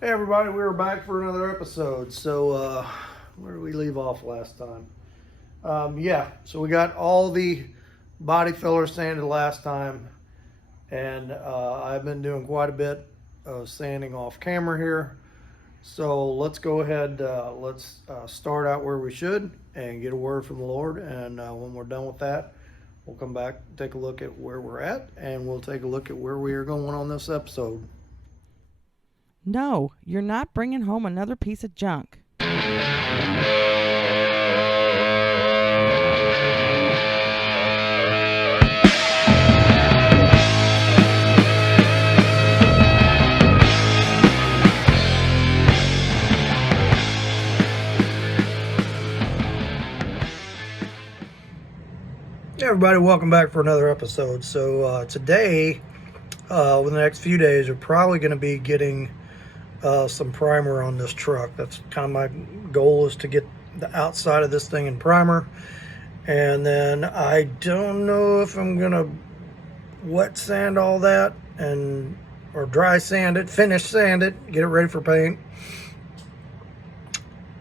Hey everybody, we are back for another episode. So, where did we leave off last time? So we got all the body fillers sanded last time, and I've been doing quite a bit of sanding off camera here. So let's go ahead, let's start out where we should and get a word from the Lord. And when we're done with that, we'll come back, take a look at where we're at, and we'll take a look at where we are going on this episode. No, you're not bringing home another piece of junk. Hey everybody, welcome back for another episode. So today, over the next few days, we're probably going to be getting some primer on this truck. That's kind of my goal, is to get the outside of this thing in primer. And then I don't know if I'm going to wet sand all that or dry sand it, finish sand it, get it ready for paint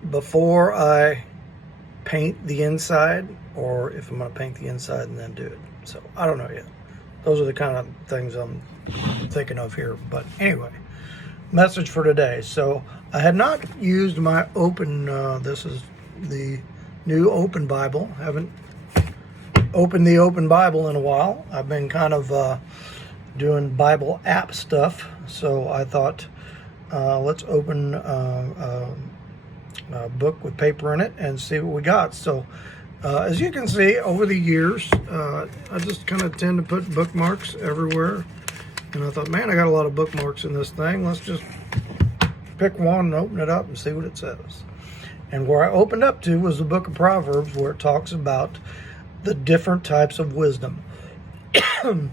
before I paint the inside, or if I'm going to paint the inside and then do it. So I don't know yet. Those are the kind of things I'm thinking of here. But anyway, message for today. So I had not used my open, this is the new open Bible. I haven't opened the open Bible in a while. I've been kind of doing Bible app stuff. So I thought, let's open a book with paper in it and see what we got. So as you can see, over the years, I just kind of tend to put bookmarks everywhere. And I thought, man, I got a lot of bookmarks in this thing. Let's just pick one and open it up and see what it says. And where I opened up to was the book of Proverbs, where it talks about the different types of wisdom. And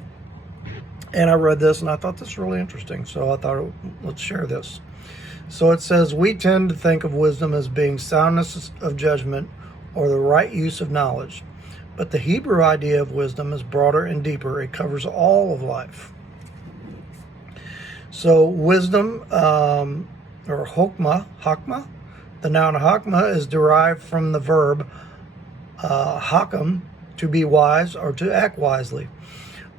I read this and I thought this was really interesting. So I thought, let's share this. So it says, we tend to think of wisdom as being soundness of judgment or the right use of knowledge. But the Hebrew idea of wisdom is broader and deeper. It covers all of life. So wisdom, or hakma, the noun hakma is derived from the verb hakam, to be wise or to act wisely.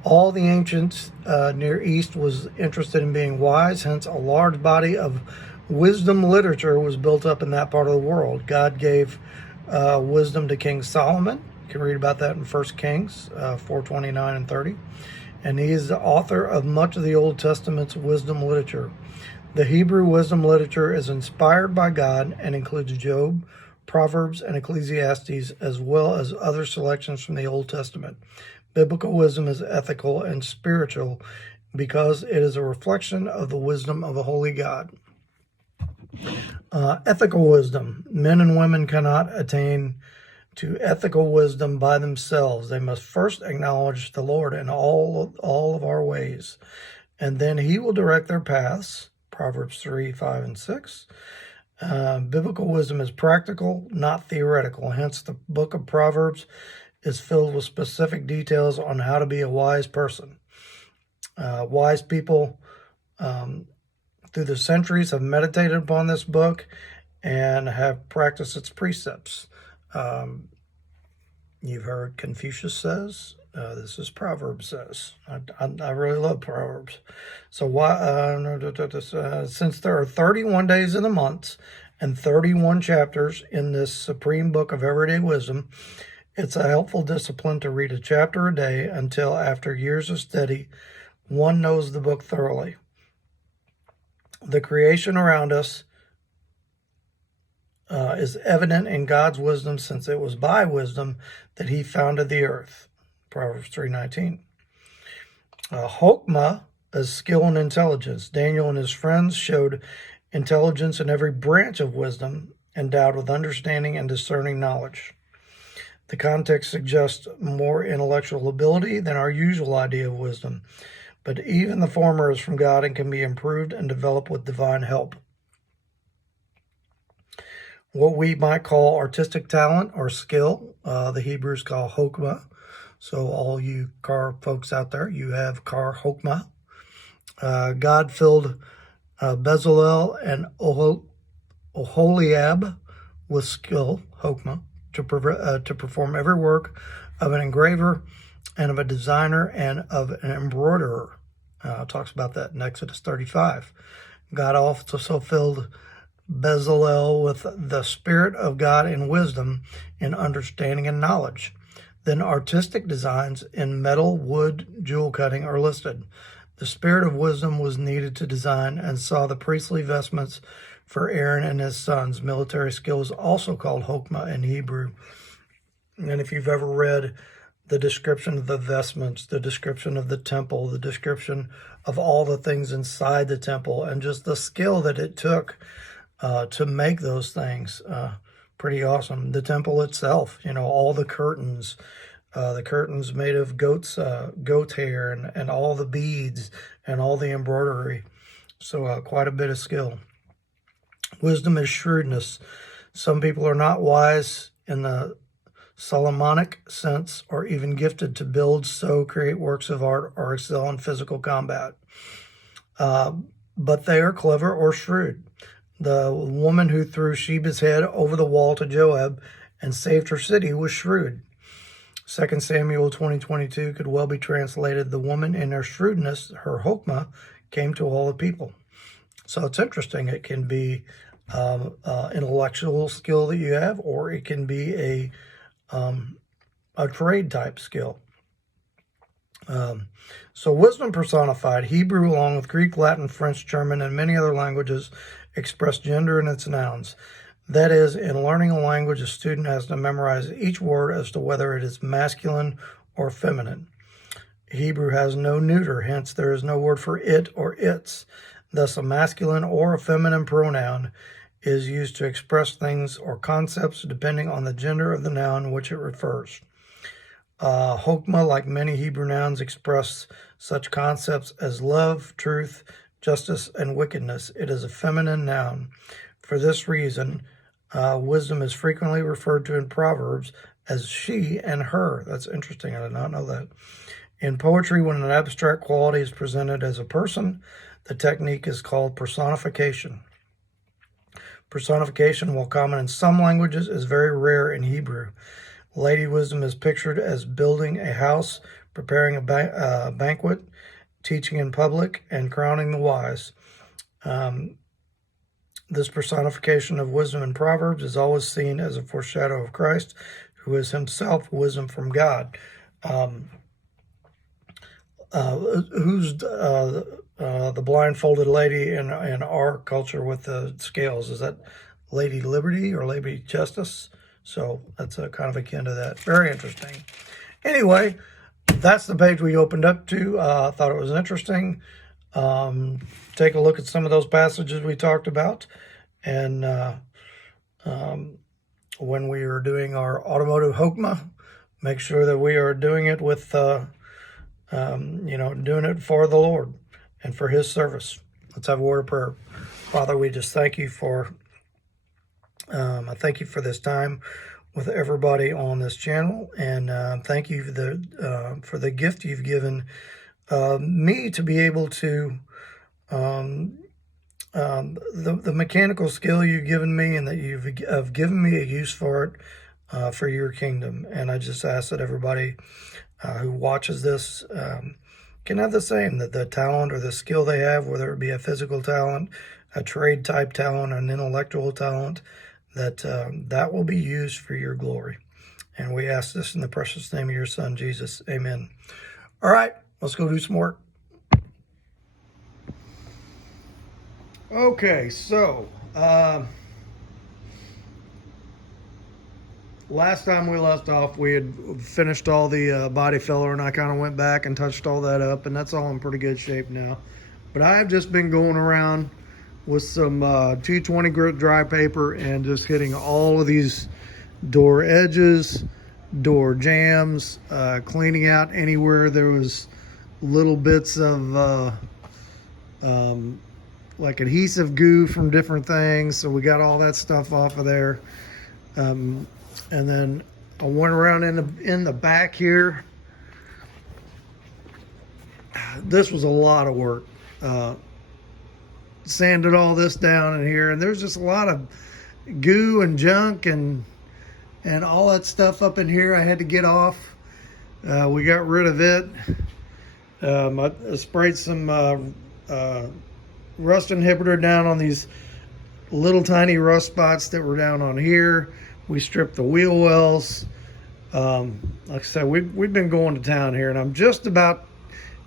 All the ancients Near East was interested in being wise, hence a large body of wisdom literature was built up in that part of the world. God gave wisdom to King Solomon. You can read about that in 1 Kings 4:29 and 30. And he is the author of much of the Old Testament's wisdom literature. The Hebrew wisdom literature is inspired by God and includes Job, Proverbs, and Ecclesiastes, as well as other selections from the Old Testament. Biblical wisdom is ethical and spiritual because it is a reflection of the wisdom of a holy God. Ethical wisdom. Men and women cannot attain to ethical wisdom by themselves. They must first acknowledge the Lord in all of our ways, and then he will direct their paths. Proverbs 3, 5, and 6. Biblical wisdom is practical, not theoretical. Hence, the book of Proverbs is filled with specific details on how to be a wise person. Wise people through the centuries have meditated upon this book and have practiced its precepts. You've heard Confucius says, this is Proverbs says. I really love Proverbs. So since there are 31 days in the months and 31 chapters in this supreme book of everyday wisdom, it's a helpful discipline to read a chapter a day until, after years of study, one knows the book thoroughly. The creation around us is evident in God's wisdom, since it was by wisdom that he founded the earth. Proverbs 3:19. Chokmah is skill and intelligence. Daniel and his friends showed intelligence in every branch of wisdom, endowed with understanding and discerning knowledge. The context suggests more intellectual ability than our usual idea of wisdom, but even the former is from God and can be improved and developed with divine help. What we might call artistic talent or skill, the Hebrews call chokmah. So all you car folks out there, you have car chokmah. God filled Bezalel and Oholiab with skill, Hokmah, to perform every work of an engraver and of a designer and of an embroiderer. Talks about that in Exodus 35. God also filled Bezalel with the Spirit of God in wisdom, in understanding and knowledge. Then artistic designs in metal, wood, jewel cutting are listed. The spirit of wisdom was needed to design and saw the priestly vestments for Aaron and his sons. Military skill is also called Hokmah in Hebrew. And if you've ever read the description of the vestments, the description of the temple, the description of all the things inside the temple, and just the skill that it took to make those things, pretty awesome. The temple itself, all the curtains made of goat hair, and all the beads and all the embroidery. So quite a bit of skill. Wisdom is shrewdness. Some people are not wise in the Solomonic sense, or even gifted to build, sew, create works of art, or excel in physical combat. But they are clever or shrewd. The woman who threw Sheba's head over the wall to Joab and saved her city was shrewd. 2 Samuel 20:22 could well be translated, the woman in her shrewdness, her Hokmah, came to all the people. So it's interesting. It can be intellectual skill that you have, or it can be a trade type skill. So wisdom personified. Hebrew, along with Greek, Latin, French, German, and many other languages, express gender in its nouns. That is, in learning a language, a student has to memorize each word as to whether it is masculine or feminine. Hebrew has no neuter, hence there is no word for it or its. Thus, a masculine or a feminine pronoun is used to express things or concepts depending on the gender of the noun which it refers. Hokmah, like many Hebrew nouns, express such concepts as love, truth, justice, and wickedness. It is a feminine noun. For this reason, wisdom is frequently referred to in Proverbs as she and her. That's interesting. I did not know that. In poetry, when an abstract quality is presented as a person, the technique is called personification. Personification, while common in some languages, is very rare in Hebrew. Lady Wisdom is pictured as building a house, preparing a banquet, teaching in public, and crowning the wise. This personification of wisdom in Proverbs is always seen as a foreshadow of Christ, who is himself wisdom from God. Who's the blindfolded lady in our culture with the scales? Is that Lady Liberty or Lady Justice? So that's kind of akin to that. Very interesting. Anyway, that's the page we opened up to. I thought it was interesting. Take a look at some of those passages we talked about. And when we are doing our automotive Hokmah, make sure that we are doing it with, doing it for the Lord and for his service. Let's have a word of prayer. Father, we just thank you for, I thank you for this time with everybody on this channel, and thank you for the gift you've given me to be able to, the mechanical skill you've given me, and that you've given me a use for it for your kingdom. And I just ask that everybody who watches this can have the same, that the talent or the skill they have, whether it be a physical talent, a trade type talent, an intellectual talent, that will be used for your glory. And we ask this in the precious name of your son, Jesus. Amen. All right, let's go do some work. Okay, so last time we left off, we had finished all the body filler, and I kind of went back and touched all that up, and that's all in pretty good shape now. But I have just been going around with some 220 grit dry paper and just hitting all of these door edges, door jambs, cleaning out anywhere there was little bits of like adhesive goo from different things. So we got all that stuff off of there. And then I went around in the back here. This was a lot of work. sanded all this down in here, and there's just a lot of goo and junk and all that stuff up in here I had to get off. We got rid of it. I sprayed some rust inhibitor down on these little tiny rust spots that were down on here. We stripped the wheel wells. Like I said, we've been going to town here, and I'm just about,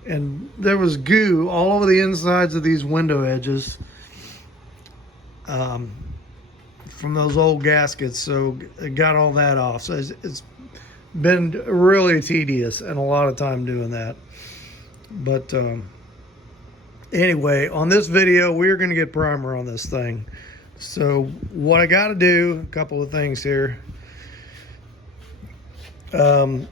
and there was goo all over the insides of these window edges from those old gaskets, so it got all that off. So it's been really tedious and a lot of time doing that. But anyway, on this video, we're going to get primer on this thing. So what I got to do, a couple of things here. I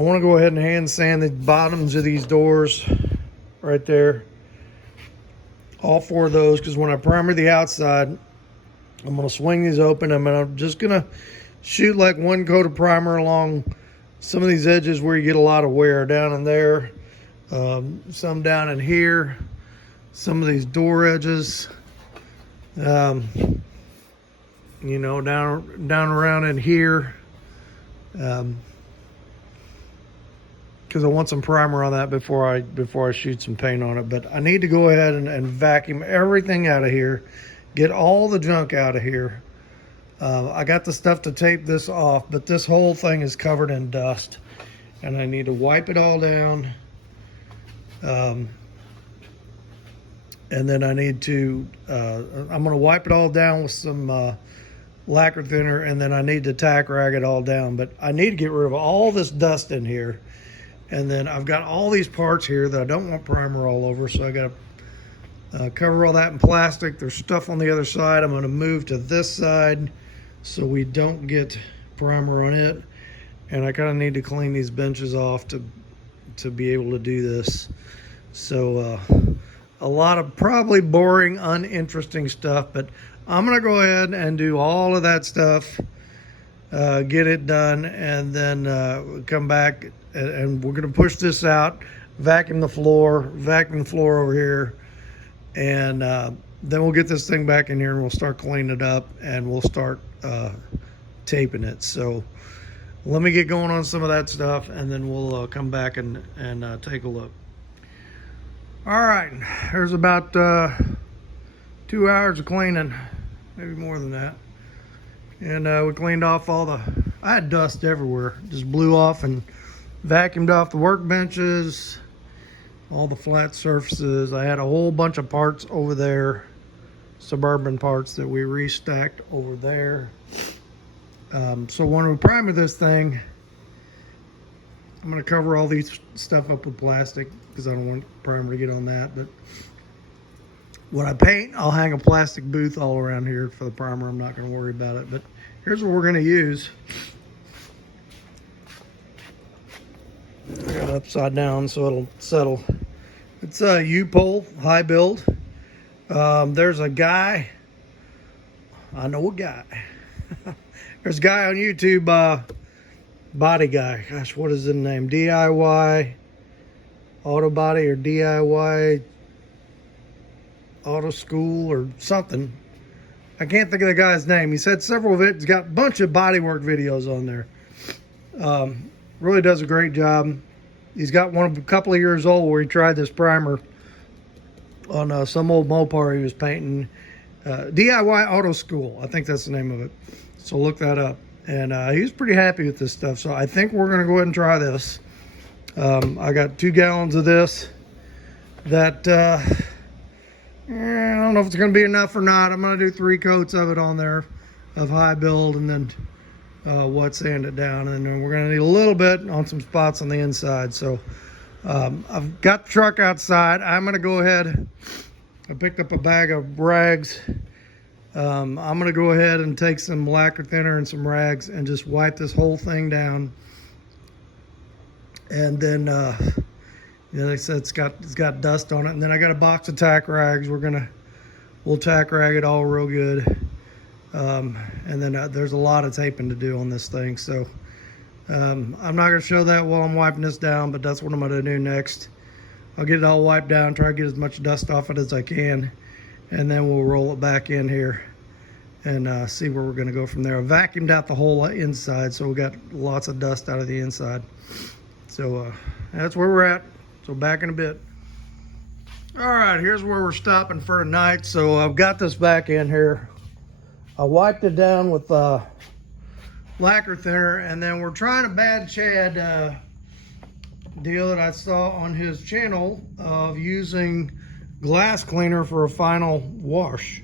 want to go ahead and hand sand the bottoms of these doors right there. All 4 of those, because when I primer the outside, I'm going to swing these open. I'm just going to shoot like 1 coat of primer along some of these edges where you get a lot of wear, down in there, some down in here, some of these door edges, you know, down around in here, because I want some primer on that before I shoot some paint on it. But I need to go ahead and vacuum everything out of here, get all the junk out of here. I got the stuff to tape this off, but this whole thing is covered in dust, and I need to wipe it all down. And then I need to, I'm going to wipe it all down with some lacquer thinner, and then I need to tack rag it all down. But I need to get rid of all this dust in here. And then I've got all these parts here that I don't want primer all over, so I got to cover all that in plastic. There's stuff on the other side. I'm going to move to this side so we don't get primer on it. And I kind of need to clean these benches off to be able to do this. So a lot of probably boring, uninteresting stuff, but I'm going to go ahead and do all of that stuff, get it done, and then come back, and we're going to push this out, vacuum the floor over here, and then we'll get this thing back in here and we'll start cleaning it up, and we'll start taping it. So let me get going on some of that stuff, and then we'll come back and take a look. All right, there's about 2 hours of cleaning, maybe more than that. And we cleaned off I had dust everywhere, just blew off and vacuumed off the workbenches, all the flat surfaces. I had a whole bunch of parts over there, Suburban parts that we restacked over there. So when we primer this thing, I'm going to cover all these stuff up with plastic because I don't want primer to get on that. But when I paint, I'll hang a plastic booth all around here for the primer. I'm not going to worry about it. But here's what we're going to use. I got it upside down so it'll settle. It's a U-pole, high build. There's a guy. I know a guy. There's a guy on YouTube, body guy. Gosh, what is his name? DIY Auto Body or DIY Auto School or something. I can't think of the guy's name. He's had several of it. He's got a bunch of bodywork videos on there. Really does a great job. He's got one of a couple of years old where he tried this primer on some old Mopar he was painting. DIY Auto School, I think that's the name of it. So look that up. And he was pretty happy with this stuff. So I think we're going to go ahead and try this. I got 2 gallons of this that I don't know if it's going to be enough or not. I'm going to do 3 coats of it on there of high build, and then wet sand it down. And then we're going to need a little bit on some spots on the inside. So I've got the truck outside. I'm going to go ahead. I picked up a bag of rags. I'm going to go ahead and take some lacquer thinner and some rags and just wipe this whole thing down. And then, like I said, it's got dust on it. And then I got a box of tack rags. We'll tack rag it all real good. And then there's a lot of taping to do on this thing. So I'm not going to show that while I'm wiping this down, but that's what I'm going to do next. I'll get it all wiped down, try to get as much dust off it as I can. and then we'll roll it back in here and see where we're going to go from there. I vacuumed out the whole inside, so we got lots of dust out of the inside. So that's where we're at. So back in a bit. All right, here's where we're stopping for tonight. So I've got this back in here. I wiped it down with lacquer thinner, and then we're trying a Bad Chad deal that I saw on his channel of using glass cleaner for a final wash.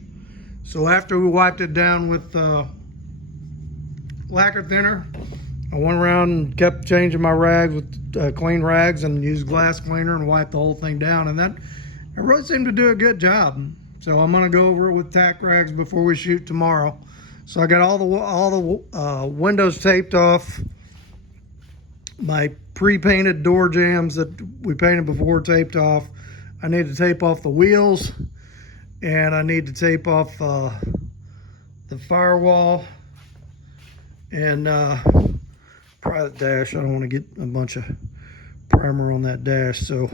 So after we wiped it down with lacquer thinner, I went around and kept changing my rags with clean rags and used glass cleaner and wiped the whole thing down, and that it really seemed to do a good job. So I'm gonna go over it with tack rags before we shoot tomorrow. So I got all the windows taped off. My pre-painted door jambs that we painted before taped off. I need to tape off the wheels, and I need to tape off the firewall and probably the dash. I don't want to get a bunch of primer on that dash. So,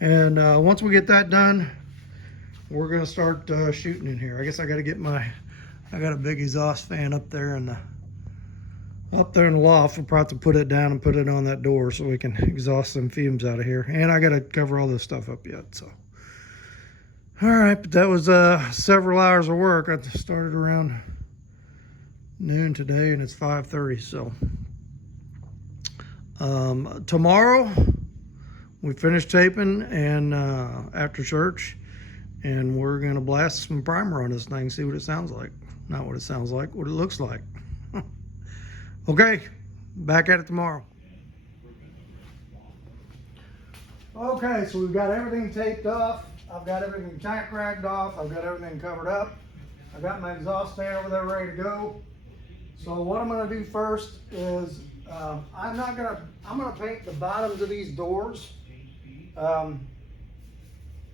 and once we get that done, we're gonna start shooting in here. I guess I got to get I got a big exhaust fan up there in the loft. We'll probably have to put it down and put it on that door so we can exhaust some fumes out of here. And I got to cover all this stuff up yet. So, all right, but that was several hours of work. I started around noon today, and it's 5:30. So tomorrow we finish taping and after church, and we're gonna blast some primer on this thing, see what it sounds like. Not what it sounds like, what it looks like. Okay, back at it tomorrow. Okay, so we've got everything taped off. I've got everything tack ragged off. I've got everything covered up. I've got my exhaust fan over there ready to go. So what I'm gonna do first is I'm gonna paint the bottoms of these doors.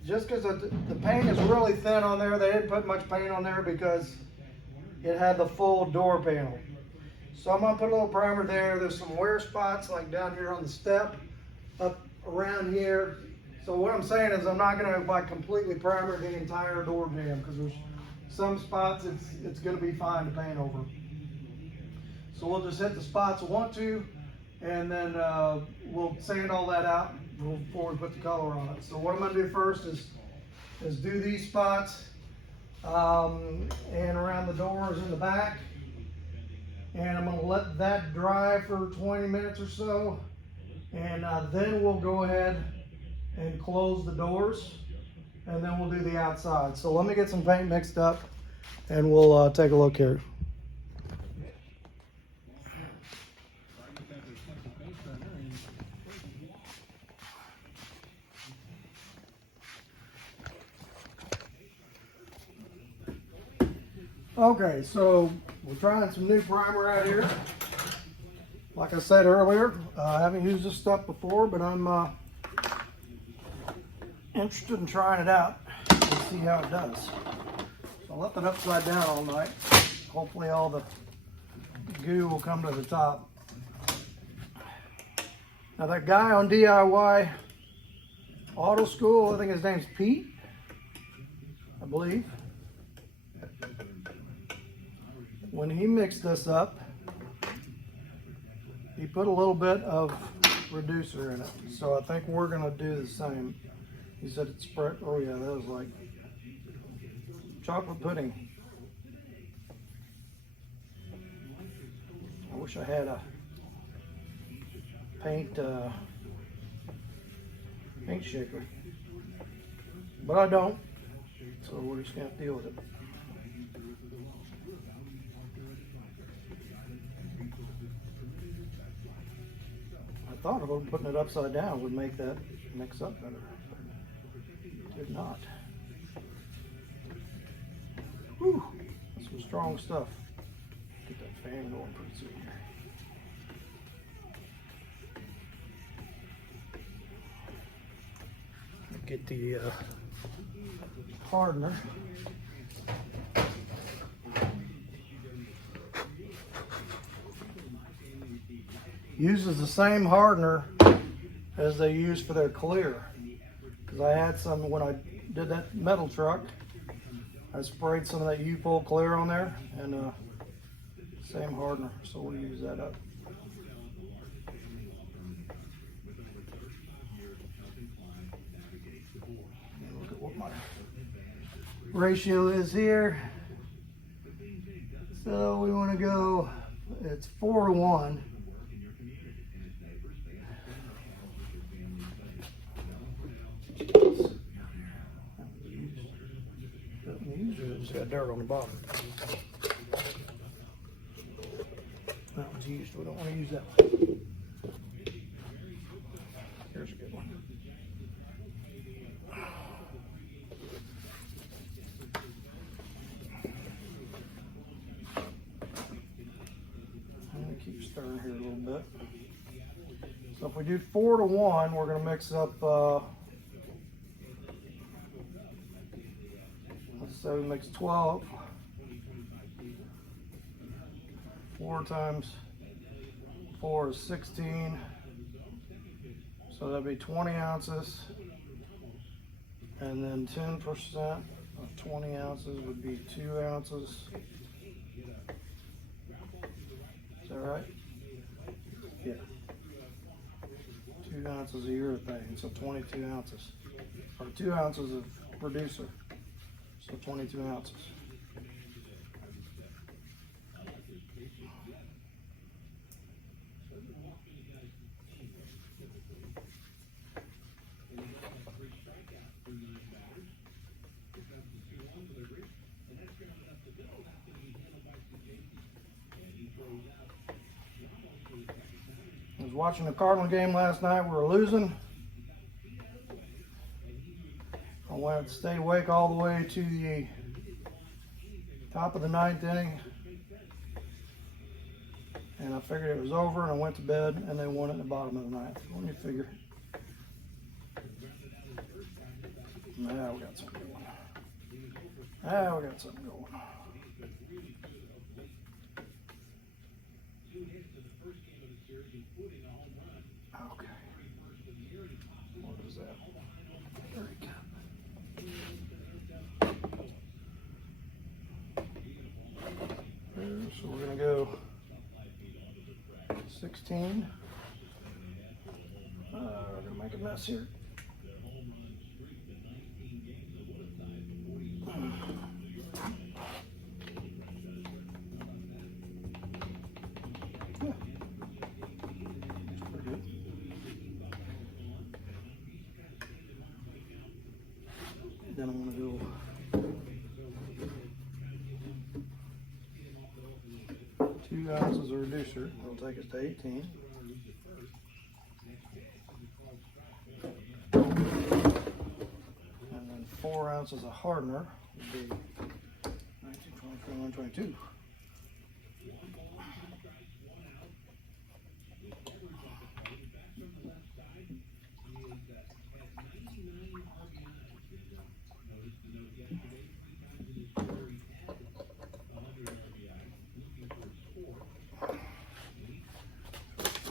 Just because the paint is really thin on there. They didn't put much paint on there because it had the full door panel. So I'm gonna put a little primer there. There's some wear spots like down here on the step, up around here. So what I'm saying is I'm not gonna like completely primer the entire door jamb because there's some spots it's gonna be fine to paint over. So we'll just hit the spots we want to, and then we'll sand all that out before we put the color on it. So what I'm gonna do first is do these spots and around the doors in the back. And I'm going to let that dry for 20 minutes or so, and then we'll go ahead and close the doors, and then we'll do the outside. So let me get some paint mixed up, and we'll take a look here. Okay, so we're trying some new primer out here. Like I said earlier, I haven't used this stuff before, but I'm interested in trying it out and see how it does. So I left it upside down all night. Hopefully all the goo will come to the top. Now that guy on DIY Auto School, I think his name's Pete, I believe. When he mixed this up, he put a little bit of reducer in it. So I think we're gonna do the same. He said it's spread, oh yeah, that was like chocolate pudding. I wish I had a paint shaker, but I don't, so we're just gonna have to deal with it. I thought about putting it upside down would make that mix up better. Did not. Whew, that's some strong stuff. Get that fan going pretty soon here. Get the hardener. Uses the same hardener as they use for their clear, because I had some when I did that metal truck. I sprayed some of that U-Pol clear on there, and same hardener, so we'll use that up. And look at what my ratio is here. So we want to go, it's 4-to-1. Just got dirt on the bottom. That one's used. We don't want to use that one. Here's a good one. I'm going to keep stirring here a little bit. So if we do 4-to-1, we're going to mix up. So we mix 12. 4 times 4 is 16. So that'd be 20 ounces. And then 10% of 20 ounces would be 2 ounces. Is that right? Yeah. 2 ounces of urethane, so 22 ounces. Or 2 ounces of reducer. So 22 ounces. I was watching the Cardinal game last night. We were losing. I stayed awake all the way to the top of the 9th inning, and I figured it was over, and I went to bed, and they won at the bottom of the 9th. When you figure, now we got something going. Now we got something going. Okay. What is that? There we go. So we're going to go 16. We're going to make a mess here. Yeah. Pretty good. Then I'm going to go 2 ounces of reducer. It'll take us to 18. And then 4 ounces of hardener would be 19, 20, 21, 22.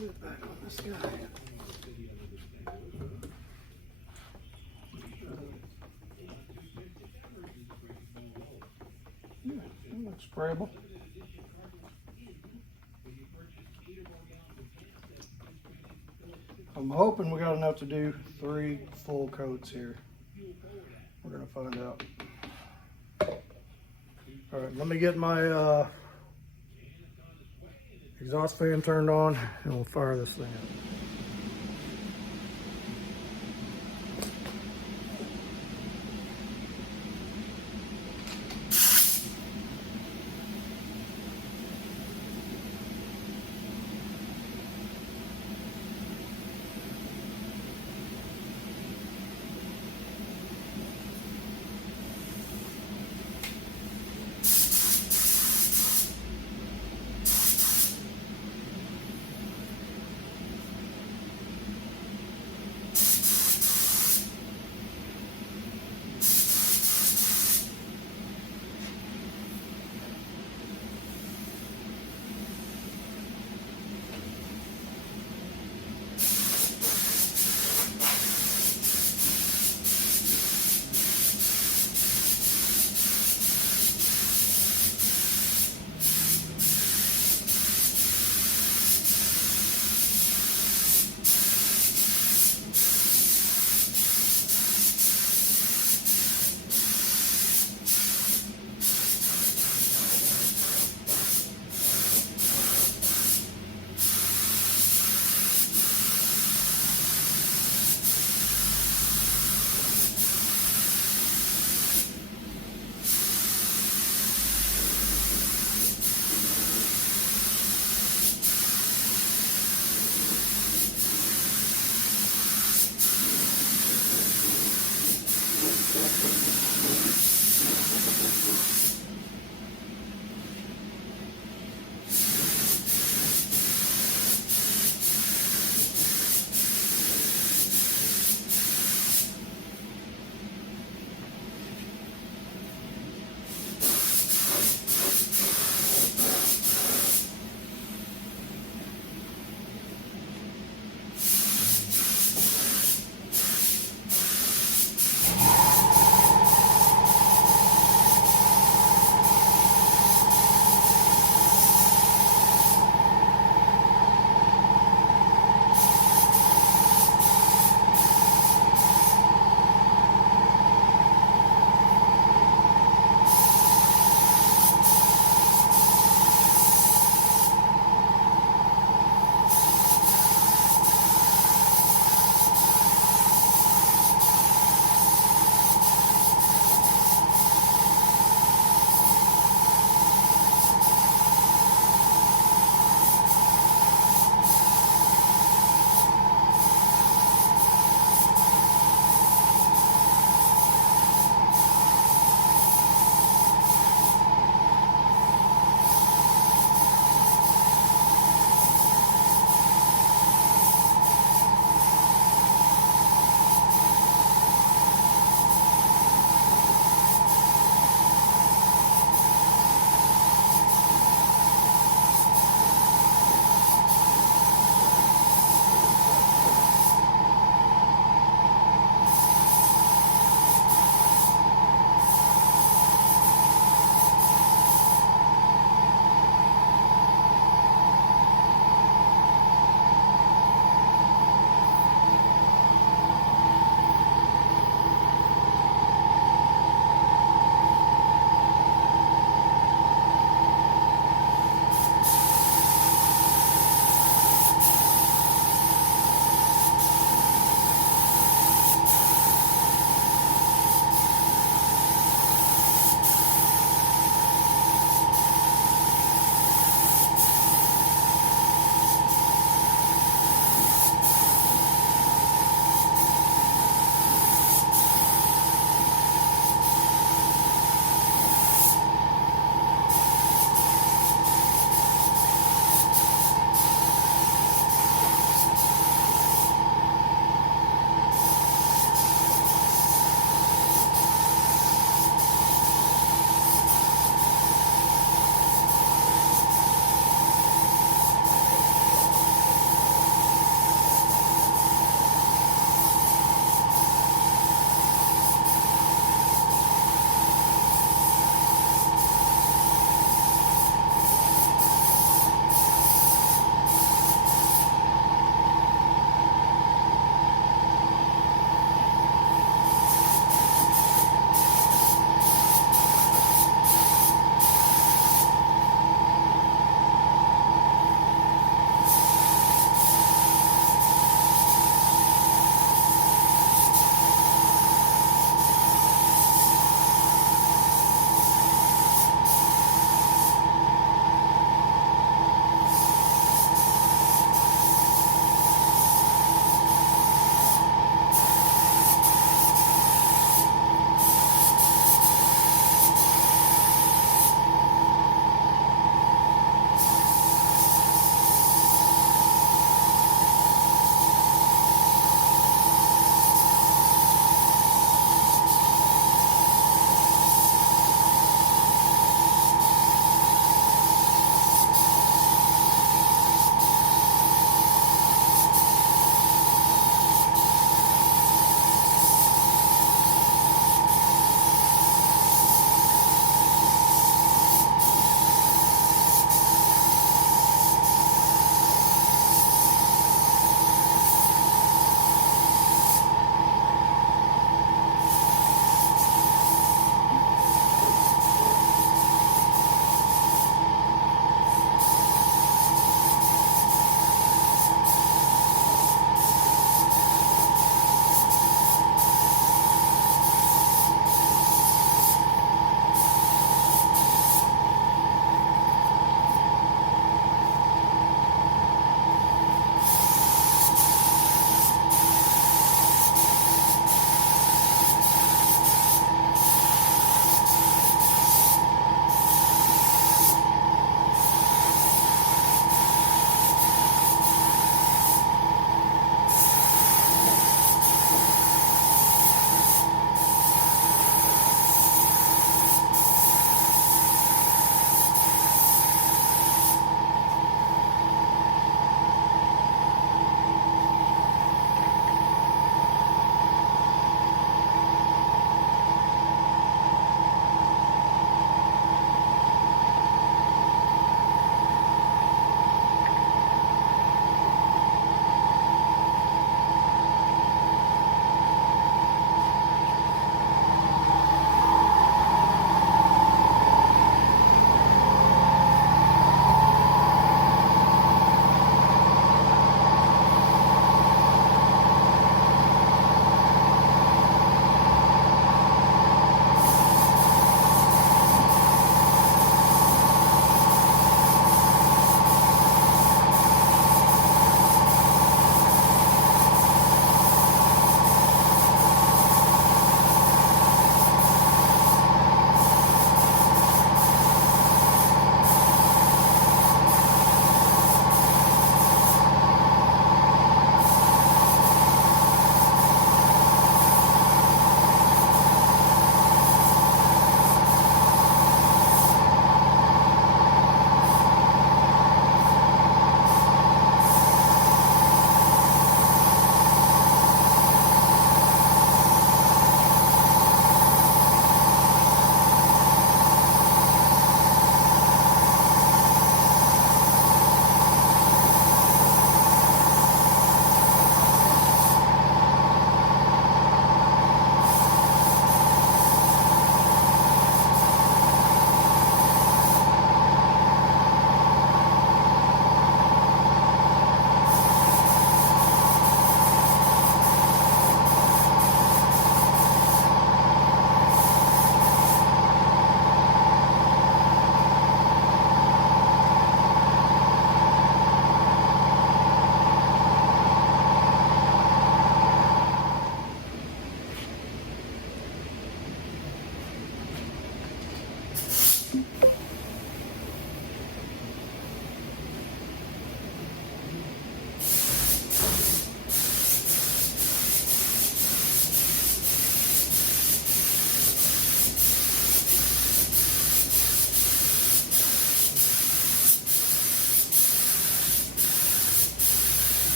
Get back on this guy. Yeah, that looks sprayable. I'm hoping we got enough to do 3 full coats here. We're gonna find out. All right, let me get my exhaust fan turned on, and we'll fire this thing up.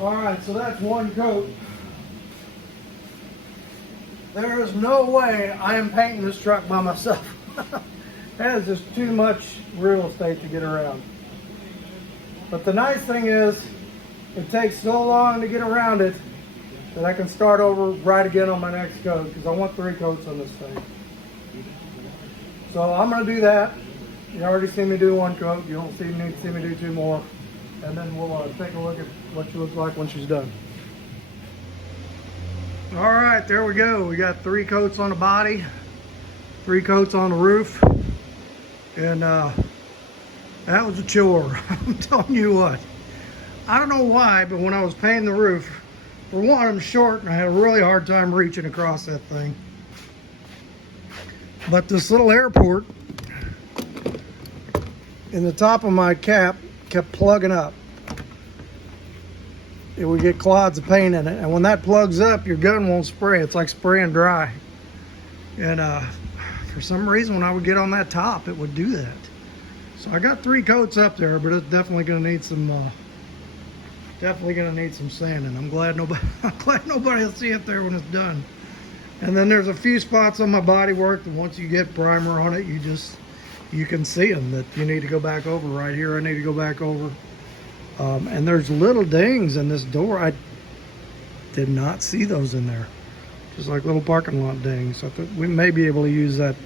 All right, so that's one coat. There is no way I am painting this truck by myself. That is just too much real estate to get around. But the nice thing is, it takes so long to get around it that I can start over right again on my next coat, because I want 3 coats on this thing. So I'm going to do that. You already seen me do 1 coat. You don't need to see me do 2 more. And then we'll take a look at what she looks like when she's done. All right, there we go. We got 3 coats on the body, 3 coats on the roof. And that was a chore. I'm telling you what. I don't know why, but when I was painting the roof, for one, I'm short and I had a really hard time reaching across that thing. But this little airport in the top of my cap kept plugging up. It would get clods of paint in it, and when that plugs up, your gun won't spray. It's like spraying dry. And for some reason, when I would get on that top, it would do that. So I got 3 coats up there, but it's definitely going to need some sanding. I'm glad nobody will see it there when it's done. And then there's a few spots on my bodywork that once you get primer on it, you can see them that you need to go back over. Right here, I need to go back over. And there's little dings in this door. I did not see those in there. Just like little parking lot dings. I thought we may be able to use that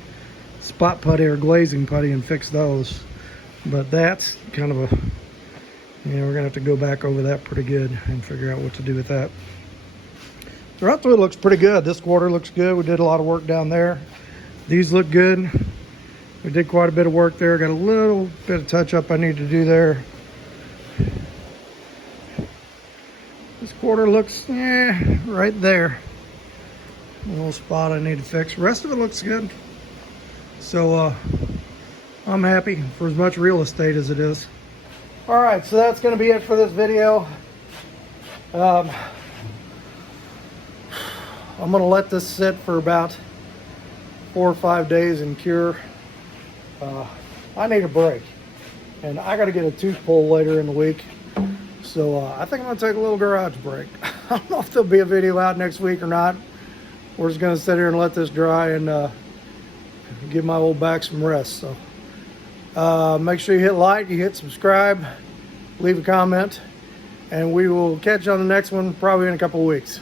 spot putty or glazing putty and fix those. But that's kind of a, we're gonna have to go back over that pretty good and figure out what to do with that. The rest of it looks pretty good. This quarter looks good. We did a lot of work down there. These look good. We did quite a bit of work there. Got a little bit of touch up I need to do there. This quarter looks, right there. A little spot I need to fix. The rest of it looks good. So I'm happy for as much real estate as it is. All right, so that's going to be it for this video. I'm going to let this sit for about 4 or 5 days and cure. I need a break, and I got to get a tooth pull later in the week. So I think I'm going to take a little garage break. I don't know if there'll be a video out next week or not. We're just going to sit here and let this dry and give my old back some rest. So make sure you hit like, you hit subscribe, leave a comment, and we will catch you on the next one probably in a couple of weeks.